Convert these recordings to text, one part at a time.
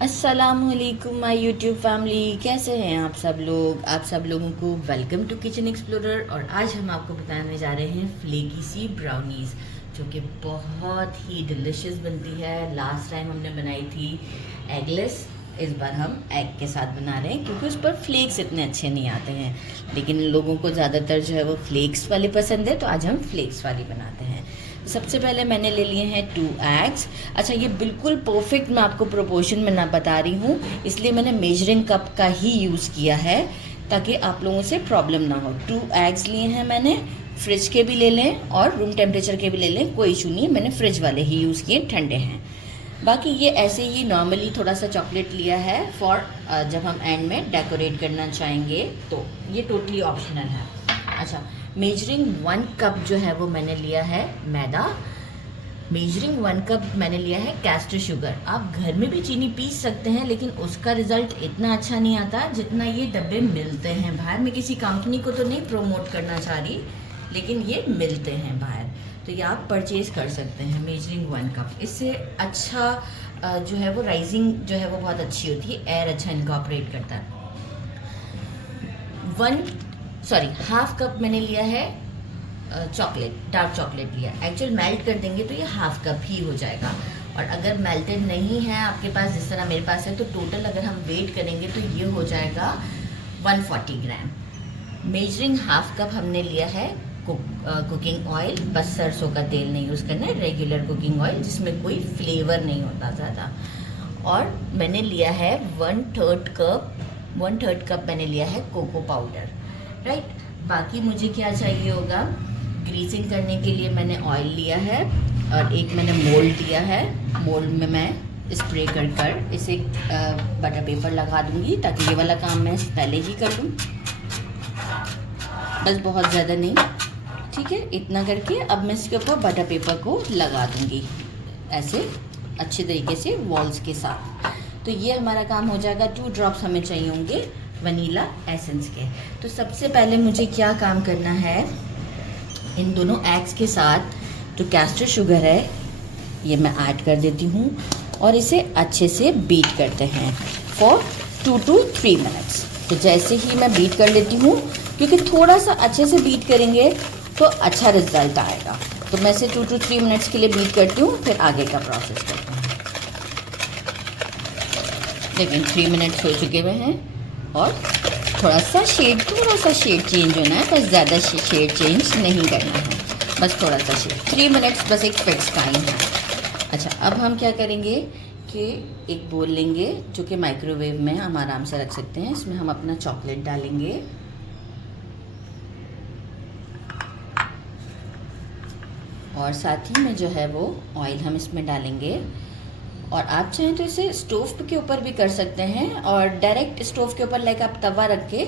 अस्सलामुअलैकुम my YouTube family, कैसे हैं आप सब लोग। आप सब लोगों को वेलकम टू किचन एक्सप्लोरर। और आज हम आपको बताने जा रहे हैं फ्लेकी सी ब्राउनीज़, जो कि बहुत ही डिलिशियस बनती है। लास्ट टाइम हमने बनाई थी एगलेस, इस बार हम एग के साथ बना रहे हैं क्योंकि उस पर फ्लेक्स इतने अच्छे नहीं आते हैं, लेकिन लोगों को ज़्यादातर जो है वो फ्लेक्स वाले पसंद है, तो आज हम फ्लेक्स वाली बनाते हैं। सबसे पहले मैंने ले लिए हैं 2 एग्स। अच्छा, ये बिल्कुल परफेक्ट मैं आपको प्रोपोर्शन में ना बता रही हूँ, इसलिए मैंने मेजरिंग कप का ही यूज़ किया है ताकि आप लोगों से प्रॉब्लम ना हो। 2 एग्स लिए हैं मैंने, फ्रिज के भी ले लें और रूम टेम्परेचर के भी ले लें, कोई इशू नहीं है। मैंने फ्रिज वाले ही यूज़ किए, ठंडे हैं। बाकी ये ऐसे ही नॉर्मली थोड़ा सा चॉकलेट लिया है फॉर जब हम एंड में डेकोरेट करना चाहेंगे, तो ये टोटली ऑप्शनल है। अच्छा, मेजरिंग 1 कप जो है वो मैंने लिया है मैदा। मेजरिंग 1 कप मैंने लिया है कैस्टर शुगर। आप घर में भी चीनी पीस सकते हैं, लेकिन उसका रिज़ल्ट इतना अच्छा नहीं आता जितना ये डब्बे मिलते हैं बाहर। मैं किसी कंपनी को तो नहीं प्रमोट करना चाह रही, लेकिन ये मिलते हैं बाहर, तो ये आप परचेज़ कर सकते हैं। मेजरिंग 1 कप, इससे अच्छा जो है वो राइजिंग जो है वो बहुत अच्छी होती है, एयर अच्छा इनकॉर्पोरेट करता है। हाफ कप मैंने लिया है चॉकलेट, डार्क चॉकलेट लिया। एक्चुअल मेल्ट कर देंगे तो ये हाफ कप ही हो जाएगा, और अगर मेल्टेड नहीं है आपके पास, जिस तरह मेरे पास है, तो टोटल अगर हम वेट करेंगे तो ये हो जाएगा 140 ग्राम। मेजरिंग हाफ कप हमने लिया है कुकिंग ऑयल, बस सरसों का तेल नहीं यूज़ करना है, रेगुलर कुकिंग ऑयल जिसमें कोई फ्लेवर नहीं होता ज़्यादा। और मैंने लिया है 1/3 कप मैंने लिया है कोको पाउडर, राइट। बाकी मुझे क्या चाहिए होगा, ग्रीसिंग करने के लिए मैंने ऑयल लिया है, और एक मैंने मोल्ड लिया है। मोल्ड में मैं स्प्रे कर इसे बटर पेपर लगा दूंगी, ताकि ये वाला काम मैं पहले ही कर दूँ, बस बहुत ज़्यादा नहीं, ठीक है। इतना करके अब मैं इसके ऊपर बटर पेपर को लगा दूंगी ऐसे अच्छे तरीके से वॉल्स के साथ। तो ये हमारा काम हो जाएगा। 2 ड्रॉप्स हमें चाहिए होंगे वनीला एसेंस के। तो सबसे पहले मुझे क्या काम करना है, इन दोनों एग्स के साथ जो कैस्टर शुगर है ये मैं ऐड कर देती हूँ, और इसे अच्छे से बीट करते हैं फॉर 2 to 3 मिनट्स। तो जैसे ही मैं बीट कर लेती हूँ, क्योंकि थोड़ा सा अच्छे से बीट करेंगे तो अच्छा रिजल्ट आएगा, तो मैं इसे 2 to 3 मिनट्स के लिए बीट करती हूँ, फिर आगे का प्रोसेस करती हूँ। लेकिन 3 मिनट्स हो चुके हुए हैं, और थोड़ा सा शेड चेंज होना है, बस ज़्यादा शेड चेंज नहीं करना है, बस थोड़ा सा शेड। 3 मिनट्स बस एक फिक्स टाइम है। अच्छा, अब हम क्या करेंगे कि एक बोल लेंगे जो कि माइक्रोवेव में हम आराम से रख सकते हैं। इसमें हम अपना चॉकलेट डालेंगे, और साथ ही में जो है वो ऑयल हम इसमें डालेंगे। और आप चाहें तो इसे स्टोव के ऊपर भी कर सकते हैं, और डायरेक्ट स्टोव के ऊपर लाइक आप तवा रख के,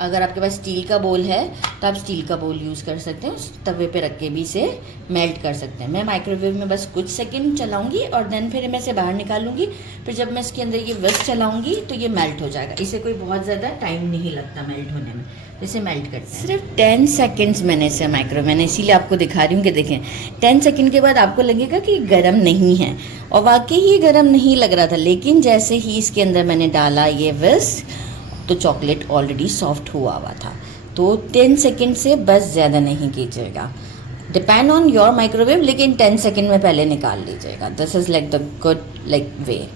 अगर आपके पास स्टील का बोल है तो आप स्टील का बोल यूज़ कर सकते हैं, उस तवे पे रख के भी इसे मेल्ट कर सकते हैं। मैं माइक्रोवेव में बस कुछ सेकंड चलाऊंगी, और देन फिर मैं इसे बाहर निकालूंगी। फिर जब मैं इसके अंदर ये विस्क चलाऊंगी तो ये मेल्ट हो जाएगा। इसे कोई बहुत ज़्यादा टाइम नहीं लगता मेल्ट होने में, इसे मेल्ट करते हैं। सिर्फ 10 सेकेंड्स मैंने इसे मैंने इसीलिए आपको दिखा रही हूँ कि देखें 10 सेकेंड के बाद आपको लगेगा कि गर्म नहीं है, और वाकई ही गर्म नहीं लग रहा था। लेकिन जैसे ही इसके अंदर मैंने डाला ये विस्क, तो चॉकलेट ऑलरेडी सॉफ्ट हुआ था। तो 10 सेकेंड से बस ज़्यादा नहीं कीजिएगा, डिपेंड ऑन योर माइक्रोवेव, लेकिन 10 सेकेंड में पहले निकाल लीजिएगा। This is like the good like way.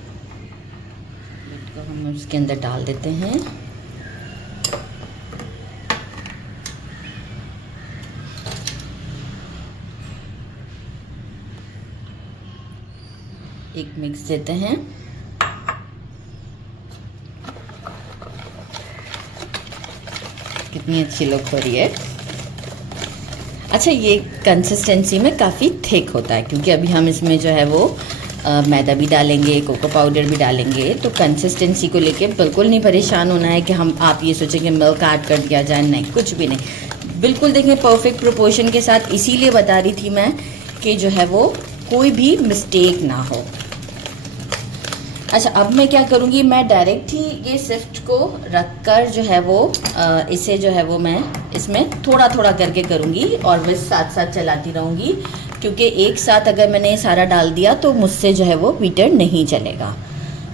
तो हम इसके अंदर डाल देते हैं, एक मिक्स देते हैं। कितनी अच्छी लुक हो रही है। अच्छा, ये कंसिस्टेंसी में काफ़ी थिक होता है, क्योंकि अभी हम इसमें जो है वो मैदा भी डालेंगे, कोको पाउडर भी डालेंगे, तो कंसिस्टेंसी को लेके बिल्कुल नहीं परेशान होना है कि आप ये सोचें कि मिल्क ऐड कर दिया जाए, नहीं, कुछ भी नहीं। बिल्कुल देखें परफेक्ट प्रोपोर्शन के साथ, इसीलिए बता रही थी मैं कि जो है वो कोई भी मिस्टेक ना हो। अच्छा, अब मैं क्या करूँगी, मैं डायरेक्ट ही ये सिफ्ट को रख कर जो है वो इसे जो है वो मैं इसमें थोड़ा थोड़ा करके करूँगी, और मैं साथ साथ चलाती रहूँगी, क्योंकि एक साथ अगर मैंने सारा डाल दिया तो मुझसे जो है वो बीटर नहीं चलेगा।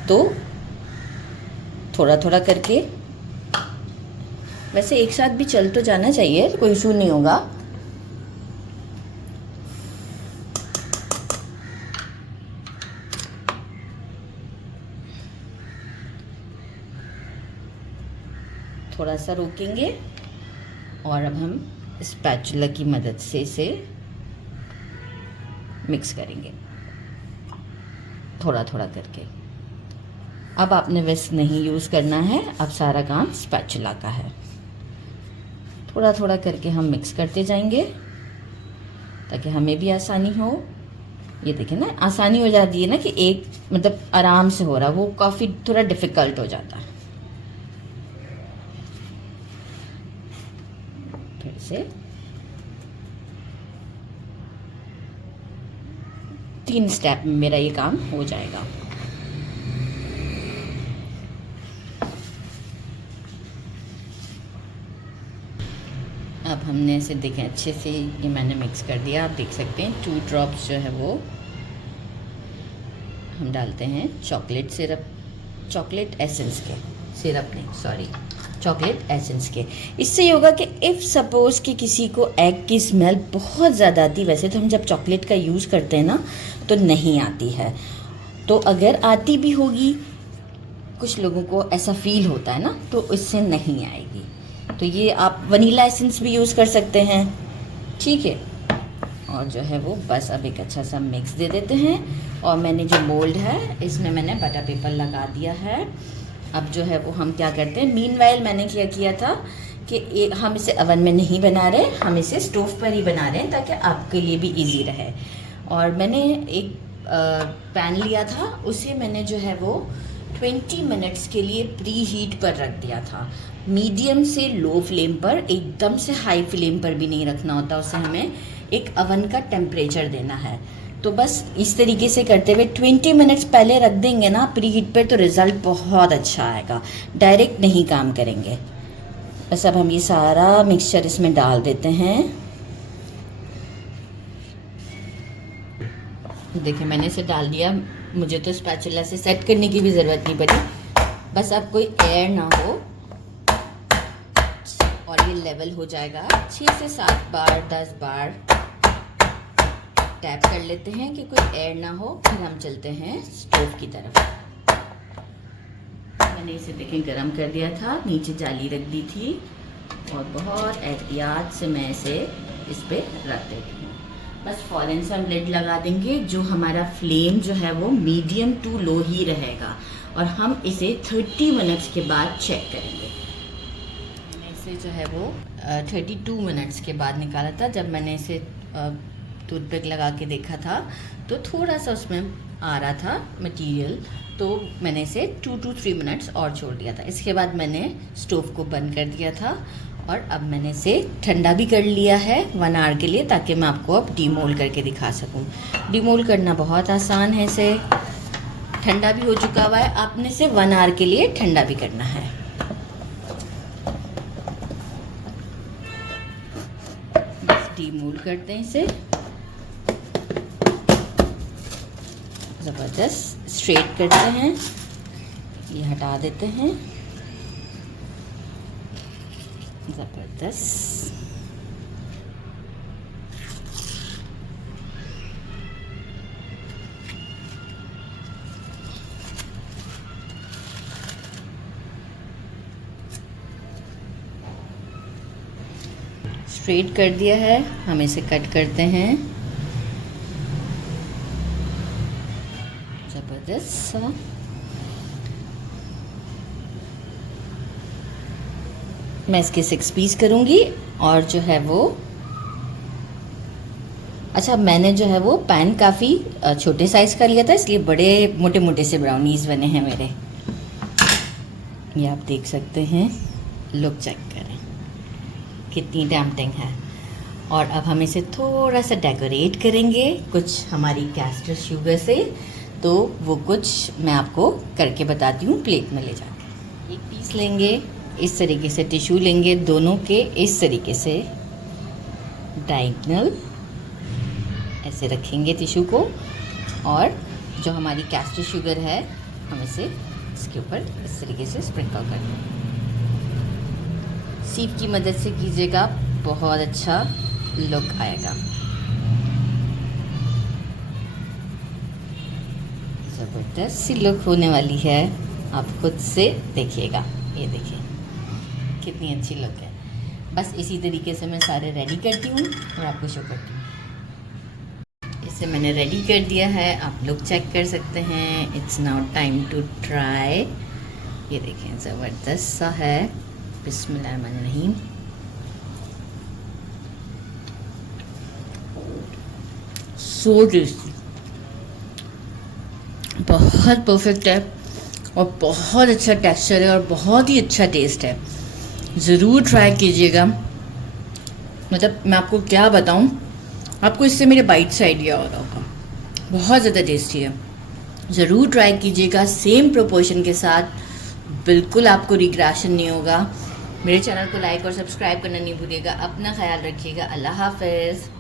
तो थोड़ा थोड़ा करके। वैसे एक साथ भी चल तो जाना चाहिए, कोई इशू नहीं होगा। थोड़ा सा रोकेंगे और अब हम स्पैचुला की मदद से इसे मिक्स करेंगे थोड़ा थोड़ा करके। अब आपने विस्क नहीं यूज़ करना है, अब सारा काम स्पैचुला का है। थोड़ा थोड़ा करके हम मिक्स करते जाएंगे ताकि हमें भी आसानी हो। ये देखिए ना, आसानी हो जाती है ना कि एक मतलब आराम से हो रहा, वो काफ़ी थोड़ा डिफ़िकल्ट हो जाता है। फिर से 3 स्टेप में मेरा ये काम हो जाएगा। अब हमने इसे देखें अच्छे से, ये मैंने मिक्स कर दिया। आप देख सकते हैं 2 ड्रॉप्स जो है वो हम डालते हैं चॉकलेट सिरप, चॉकलेट एसेंस के, सिरप नहीं सॉरी, चॉकलेट एसेंस के। इससे ये होगा कि इफ़ सपोज़ कि किसी को एग की स्मेल बहुत ज़्यादा आती, वैसे तो हम जब चॉकलेट का यूज़ करते हैं ना तो नहीं आती है, तो अगर आती भी होगी, कुछ लोगों को ऐसा फील होता है ना, तो इससे नहीं आएगी। तो ये आप वनीला एसेंस भी यूज़ कर सकते हैं, ठीक है। और जो है वो बस अब एक अच्छा सा मिक्स दे देते हैं। और मैंने जो मोल्ड है इसमें मैंने बटर पेपर लगा दिया है। अब जो है वो हम क्या करते हैं, मीनवाइल मैंने क्या किया था कि हम इसे अवन में नहीं बना रहे, हम इसे स्टोव पर ही बना रहे हैं ताकि आपके लिए भी इजी रहे। और मैंने एक पैन लिया था, उसे मैंने जो है वो 20 मिनट्स के लिए प्री हीट पर रख दिया था। मीडियम से लो फ्लेम पर, एकदम से हाई फ्लेम पर भी नहीं रखना होता, उसे हमें एक अवन का टेम्परेचर देना है। तो बस इस तरीके से करते हुए 20 मिनट्स पहले रख देंगे ना प्री हीट पर, तो रिज़ल्ट बहुत अच्छा आएगा। डायरेक्ट नहीं काम करेंगे। बस अब हम ये सारा मिक्सचर इसमें डाल देते हैं। देखिए मैंने इसे डाल दिया, मुझे तो स्पैचुला से सेट करने की भी ज़रूरत नहीं पड़ी। बस अब कोई एयर ना हो और ये लेवल हो जाएगा। 6 से 7 बार 10 बार टैप कर लेते हैं कि कोई एयर ना हो, फिर हम चलते हैं स्टोव की तरफ। मैंने इसे देखें गरम कर दिया था, नीचे जाली रख दी थी और बहुत एहतियात से मैं इसे इस पर रख देती हूँ। बस फ़ौरन से हम लिड लगा देंगे। जो हमारा फ्लेम जो है वो मीडियम टू लो ही रहेगा और हम इसे 30 मिनट्स के बाद चेक करेंगे। मैंने इसे जो है वो 32 मिनट्स के बाद निकाला था। जब मैंने इसे टूथपिक लगा के देखा था तो थोड़ा सा उसमें आ रहा था मटेरियल, तो मैंने इसे 2 to 3 मिनट्स और छोड़ दिया था। इसके बाद मैंने स्टोव को बंद कर दिया था और अब मैंने इसे ठंडा भी कर लिया है 1 आवर के लिए, ताकि मैं आपको अब डीमोल्ड करके दिखा सकूं। डीमोल्ड करना बहुत आसान है। इसे ठंडा भी हो चुका हुआ है, आपने इसे 1 आवर के लिए ठंडा भी करना है। बस डीमोल्ड करते हैं इसे, ज़बरदस्त स्ट्रेट करते हैं, ये हटा देते हैं, ज़बरदस्त। स्ट्रेट कर दिया है, हम इसे कट करते हैं, ज़बरदस्त। मैं इसके 6 पीस करूँगी और जो है वो अच्छा, मैंने जो है वो पैन काफ़ी छोटे साइज़ का लिया था, इसलिए बड़े मोटे मोटे से ब्राउनीज़ बने हैं मेरे। ये आप देख सकते हैं, लुक चेक करें कितनी टेम्पटिंग है। और अब हम इसे थोड़ा सा डेकोरेट करेंगे कुछ हमारी कैस्टर शुगर से, तो वो कुछ मैं आपको करके बताती हूँ। प्लेट में ले जाके एक पीस लेंगे, इस तरीके से टिश्यू लेंगे, दोनों के इस तरीके से डायगोनल ऐसे रखेंगे टिश्यू को, और जो हमारी कैस्टर शुगर है हम इसे इसके ऊपर इस तरीके से स्प्रिंकल कर दें। सीप की मदद से कीजिएगा, बहुत अच्छा लुक आएगा। ज़बरदस्त सी लुक होने वाली है, आप खुद से देखिएगा। ये देखिए कितनी अच्छी लुक है। बस इसी तरीके से मैं सारे रेडी करती हूँ और आपको शो करती हूँ। इसे मैंने रेडी कर दिया है, आप लोग चेक कर सकते हैं। It's now time to try. ये देखें ज़बरदस्त सा है। बिस्मिल्लाहिर्रहमानिर्रहीम। सो टेस्टी, बहुत परफेक्ट है और बहुत अच्छा टेक्सचर है और बहुत ही अच्छा टेस्ट है। ज़रूर ट्राई कीजिएगा। मतलब मैं आपको क्या बताऊं, आपको इससे मेरे बाइट से आइडिया हो रहा होगा। बहुत ज़्यादा टेस्टी है, ज़रूर ट्राई कीजिएगा सेम प्रोपोर्शन के साथ। बिल्कुल आपको रिग्रेशन नहीं होगा। मेरे चैनल को लाइक और सब्सक्राइब करना नहीं भूलिएगा। अपना ख्याल रखिएगा। अल्लाह हाफ़िज़।